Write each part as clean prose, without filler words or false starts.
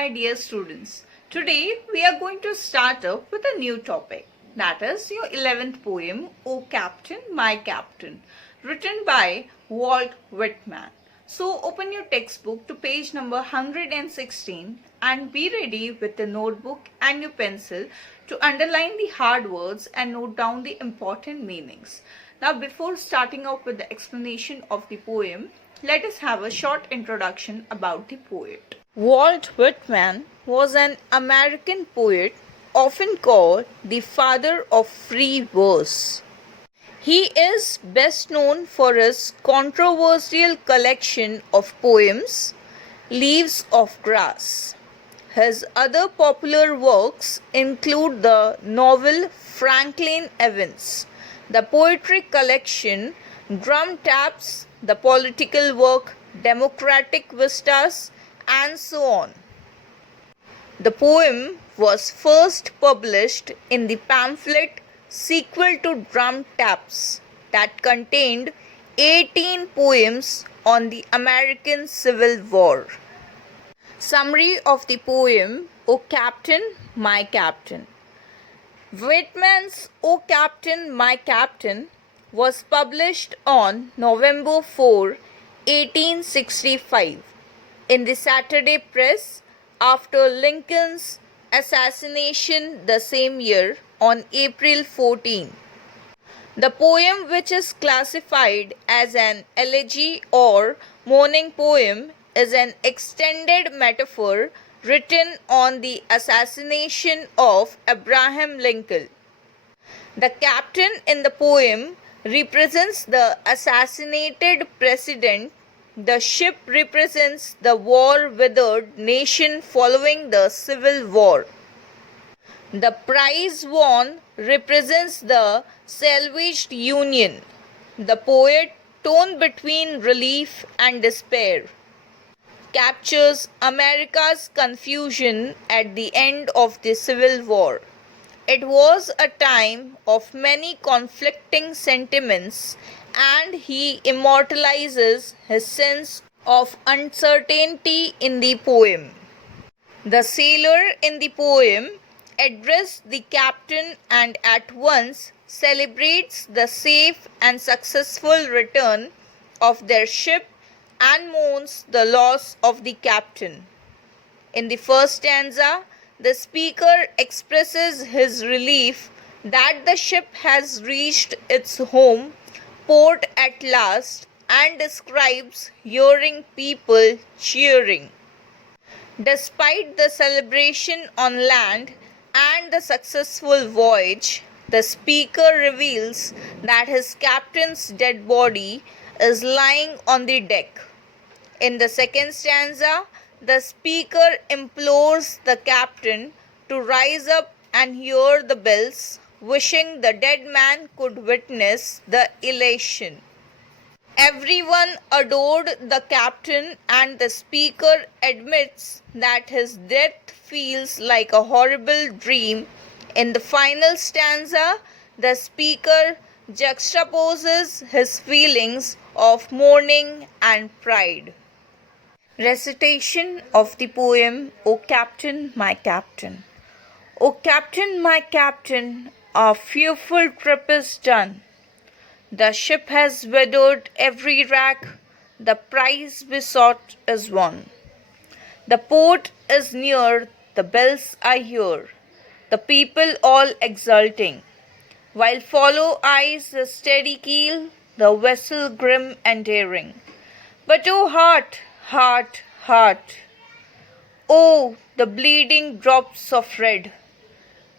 my dear students. Today we are going to start up with a new topic, that is your 11th poem, O Captain, My Captain, written by Walt Whitman. So open your textbook to page number 116 and be ready with the notebook and your pencil to underline the hard words and note down the important meanings. Now before starting off with the explanation of the poem, let us have a short introduction about the poet. Walt Whitman was an American poet often called the father of free verse. He is best known for his controversial collection of poems, Leaves of Grass. His other popular works include the novel Franklin Evans, the poetry collection Drum Taps, the political work Democratic Vistas, and so on. The poem was first published in the pamphlet Sequel to Drum Taps that contained 18 poems on the American Civil War. Summary of the poem, O Captain, My Captain. Whitman's O Captain, My Captain was published on November 4, 1865 in the Saturday Press after Lincoln's assassination the same year on April 14. The poem, which is classified as an elegy or mourning poem, is an extended metaphor written on the assassination of Abraham Lincoln. The captain in the poem represents the assassinated president. The ship represents the war-withered nation following the Civil War. The prize won represents the salvaged Union. The poet, torn between relief and despair, captures America's confusion at the end of the Civil War. It was a time of many conflicting sentiments, and he immortalizes his sense of uncertainty in the poem. The sailor in the poem addresses the captain and at once celebrates the safe and successful return of their ship and mourns the loss of the captain. In the first stanza, the speaker expresses his relief that the ship has reached its home port at last and describes hearing people cheering. Despite the celebration on land and the successful voyage, the speaker reveals that his captain's dead body is lying on the deck. In the second stanza, the speaker implores the captain to rise up and hear the bells, wishing the dead man could witness the elation. Everyone adored the captain, and the speaker admits that his death feels like a horrible dream. In the final stanza, the speaker juxtaposes his feelings of mourning and pride. Recitation of the poem, O Captain, My Captain. O Captain, my captain, our fearful trip is done. The ship has weathered every rack, the prize we sought is won. The port is near, the bells I hear, the people all exulting, while follow eyes the steady keel, the vessel grim and daring. But oh heart, heart, heart, oh the bleeding drops of red,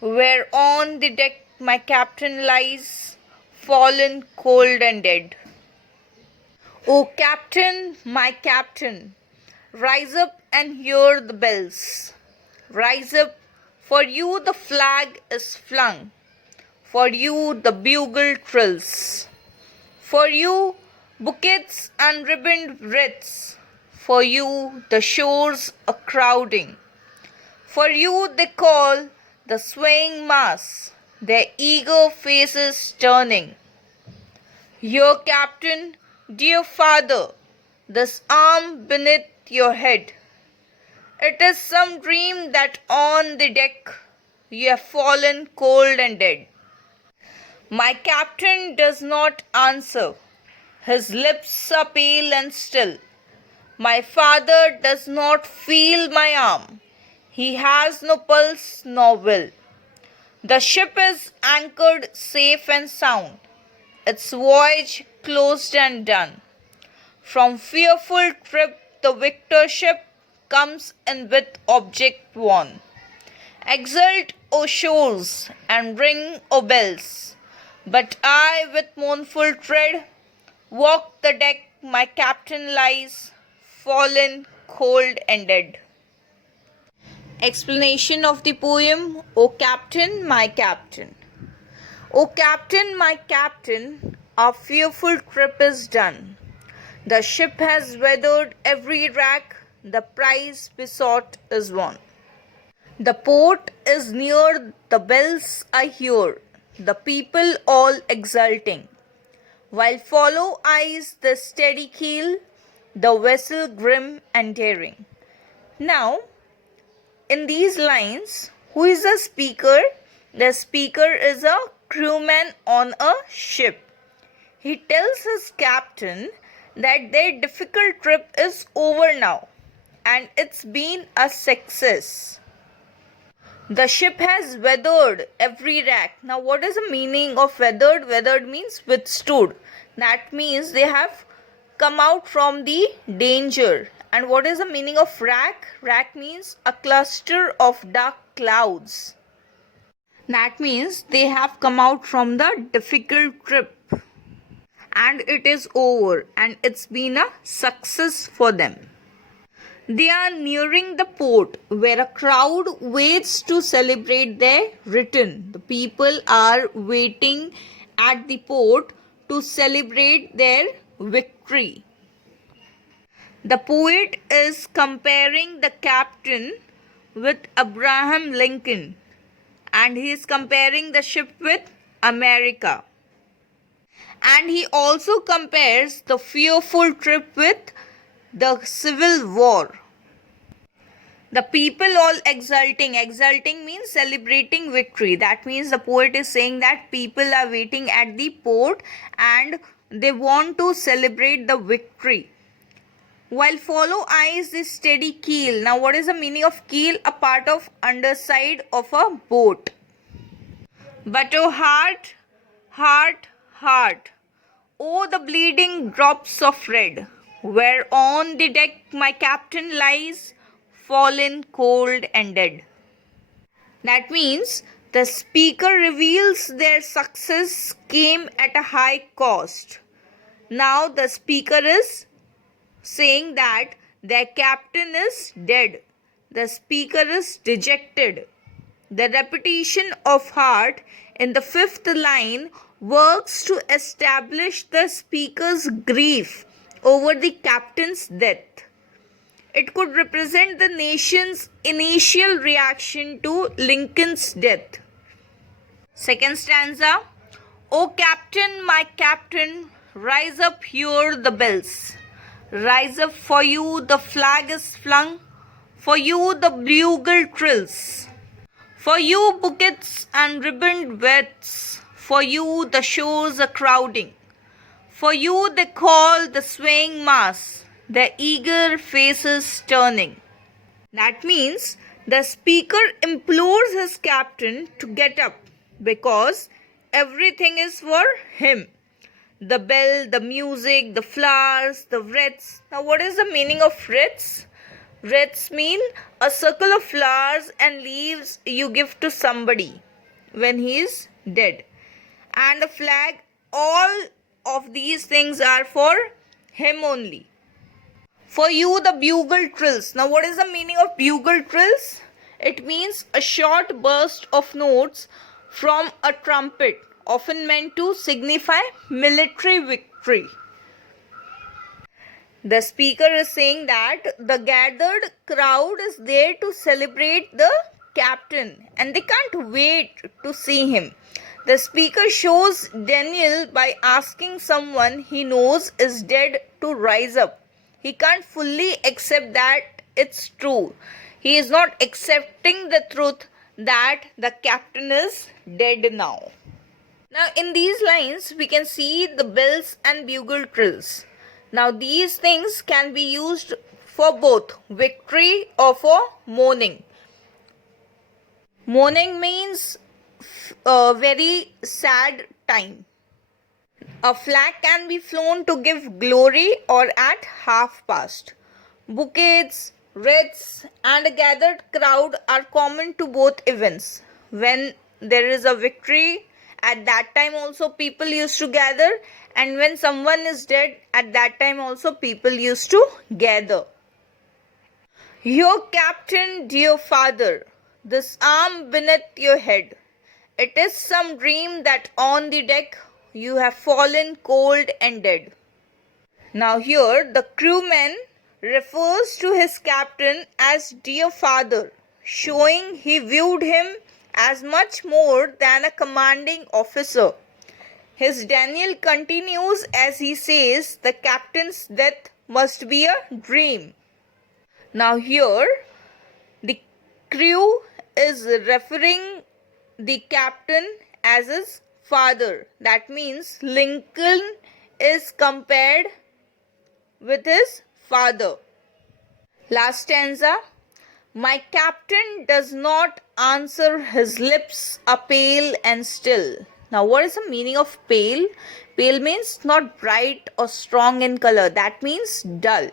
where on the deck my captain lies, fallen cold and dead. O captain, my captain, rise up and hear the bells. Rise up, for you the flag is flung, for you the bugle trills, for you bouquets and ribboned wreaths, for you the shores a crowding, for you they call the swaying mass, their eager faces turning. Here, captain, dear father, this arm beneath your head, It is some dream that on the deck you have fallen cold and dead. My captain does not answer. His lips are pale and still. My father does not feel my arm. He has no pulse nor will. The ship is anchored safe and sound, its voyage closed and done. From fearful trip the victor ship comes in with object won. Exult, O shores, and ring, O bells. But I, with mournful tread, walk the deck, my captain lies, fallen, cold, and dead. Explanation of the poem, O Captain, my Captain. O Captain, my Captain, our fearful trip is done. The ship has weathered every rack, the prize besought is won. The port is near, the bells I hear, the people all exulting. While follow eyes the steady keel, the vessel grim and daring. Now, in these lines, who is the speaker? The speaker is a crewman on a ship. He tells his captain that their difficult trip is over now and it's been a success. The ship has weathered every rack. Now, what is the meaning of weathered? Weathered means withstood. That means they have come out from the danger. And what is the meaning of rack? Rack means a cluster of dark clouds. That means they have come out from the difficult trip. And it is over. And it's been a success for them. They are nearing the port where a crowd waits to celebrate their return. The people are waiting at the port to celebrate their victory. The poet is comparing the captain with Abraham Lincoln, and he is comparing the ship with America. And he also compares the fearful trip with the Civil War. The people all exulting. Exulting means celebrating victory. That means the poet is saying that people are waiting at the port and they want to celebrate the victory. While follow eyes the steady keel. Now, what is the meaning of keel? A part of underside of a boat. But oh heart, heart, heart, oh the bleeding drops of red, where on the deck my captain lies, fallen cold and dead. That means the speaker reveals their success came at a high cost. Now the speaker is saying that their captain is dead. The speaker is dejected. The repetition of heart in the fifth line works to establish the speaker's grief over the captain's death. It could represent the nation's initial reaction to Lincoln's death. Second stanza. O Captain, my Captain, rise up, hear the bells. Rise up, for you the flag is flung, for you the bugle trills. For you bouquets and ribboned wreaths, for you the shores are crowding. For you they call the swaying mass, their eager faces turning. That means the speaker implores his captain to get up because everything is for him. The bell, the music, the flowers, the wreaths. Now, what is the meaning of wreaths? Wreaths mean a circle of flowers and leaves you give to somebody when he is dead. And the flag, all of these things are for him only. For you the bugle trills. Now what is the meaning of bugle trills? It means a short burst of notes from a trumpet, often meant to signify military victory. The speaker is saying that the gathered crowd is there to celebrate the captain and they can't wait to see him. The speaker shows Daniel by asking someone he knows is dead to rise up. He can't fully accept that it's true. He is not accepting the truth that the captain is dead now. Now, in these lines, we can see the bells and bugle trills. Now, these things can be used for both victory or for mourning. Mourning means a very sad time. A flag can be flown to give glory or at half past. Bouquets, wreaths, and a gathered crowd are common to both events. When there is a victory, at that time also people used to gather, and when someone is dead, at that time also people used to gather. Your captain, dear father, this arm beneath your head. It is some dream that on the deck you have fallen cold and dead. Now here the crewman refers to his captain as dear father, showing he viewed him as much more than a commanding officer. His Daniel continues as he says the captain's death must be a dream. Now here the crew is referring the captain as his father. That means Lincoln is compared with his father. Last stanza. My captain does not answer, his lips are pale and still. Now what is the meaning of pale? Pale means not bright or strong in color. That means dull.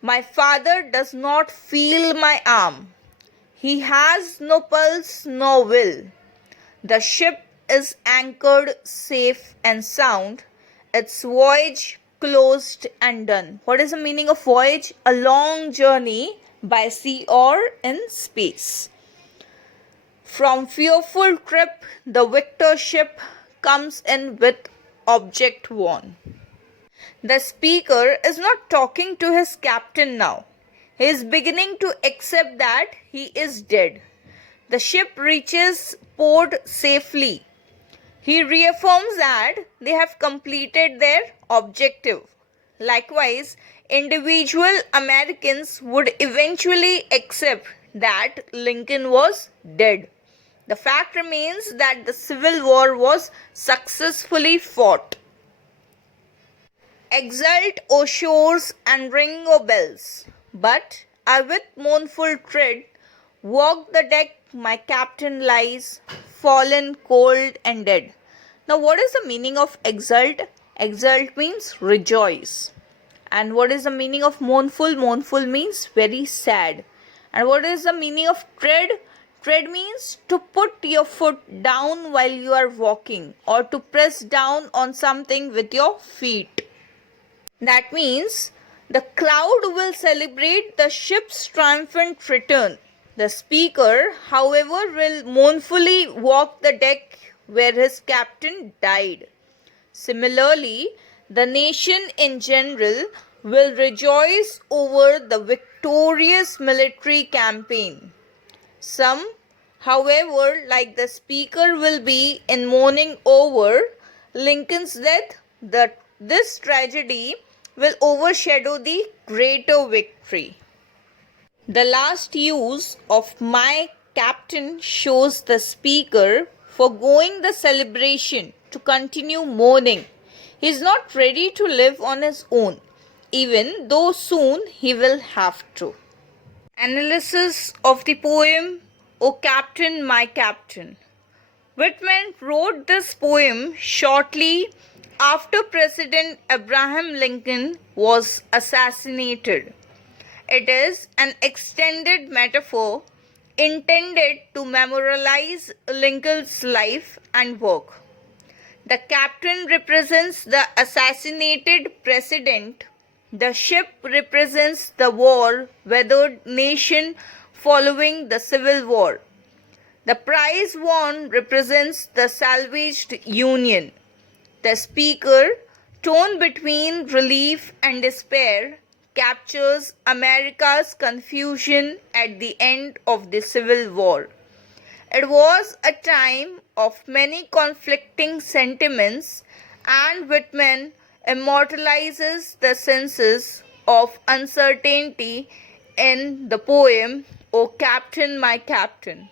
My father does not feel my arm. He has no pulse nor will. The ship is anchored safe and sound. Its voyage closed and done. What is the meaning of voyage? A long journey by sea or in space. From fearful trip, the victor ship comes in with object won. The speaker is not talking to his captain now. He is beginning to accept that he is dead. The ship reaches port safely. He reaffirms that they have completed their objective. Likewise, individual Americans would eventually accept that Lincoln was dead. The fact remains that the Civil War was successfully fought. Exult, O shores, and ring, O bells, but I with mournful tread walk the deck, my captain lies, fallen cold and dead. Now what is the meaning of exult? Exult means rejoice. And what is the meaning of mournful? Mournful means very sad. And what is the meaning of tread? Tread means to put your foot down while you are walking, or to press down on something with your feet. That means the crowd will celebrate the ship's triumphant return. The speaker, however, will mournfully walk the deck where his captain died. Similarly, the nation in general will rejoice over the victorious military campaign. Some, however, like the speaker, will be in mourning over Lincoln's death. This tragedy will overshadow the greater victory. The last use of my captain shows the speaker foregoing the celebration to continue mourning. He is not ready to live on his own, even though soon he will have to. Analysis of the poem, O Captain, My Captain. Whitman wrote this poem shortly after President Abraham Lincoln was assassinated. It is an extended metaphor intended to memorialize Lincoln's life and work. The captain represents the assassinated president. The ship represents the war-weathered nation following the Civil War. The prize won represents the salvaged Union. The speaker, torn between relief and despair, captures America's confusion at the end of the Civil War. It was a time of many conflicting sentiments, and Whitman immortalizes the senses of uncertainty in the poem O Captain, my Captain.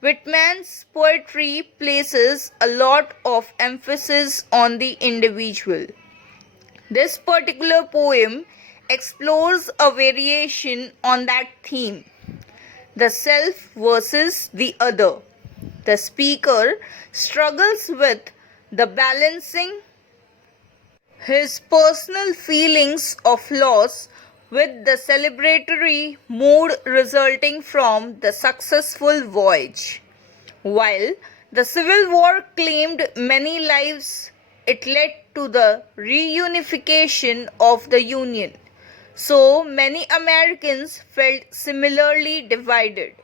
Whitman's poetry places a lot of emphasis on the individual. This particular poem explores a variation on that theme, the self versus the other. The speaker struggles with the balancing his personal feelings of loss with the celebratory mood resulting from the successful voyage. While the Civil War claimed many lives, it led to the reunification of the Union. So many Americans felt similarly divided.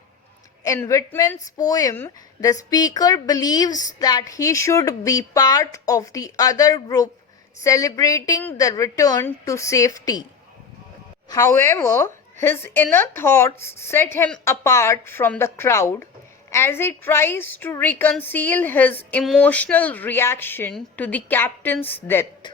In Whitman's poem, the speaker believes that he should be part of the other group celebrating the return to safety. However, his inner thoughts set him apart from the crowd as he tries to reconcile his emotional reaction to the captain's death.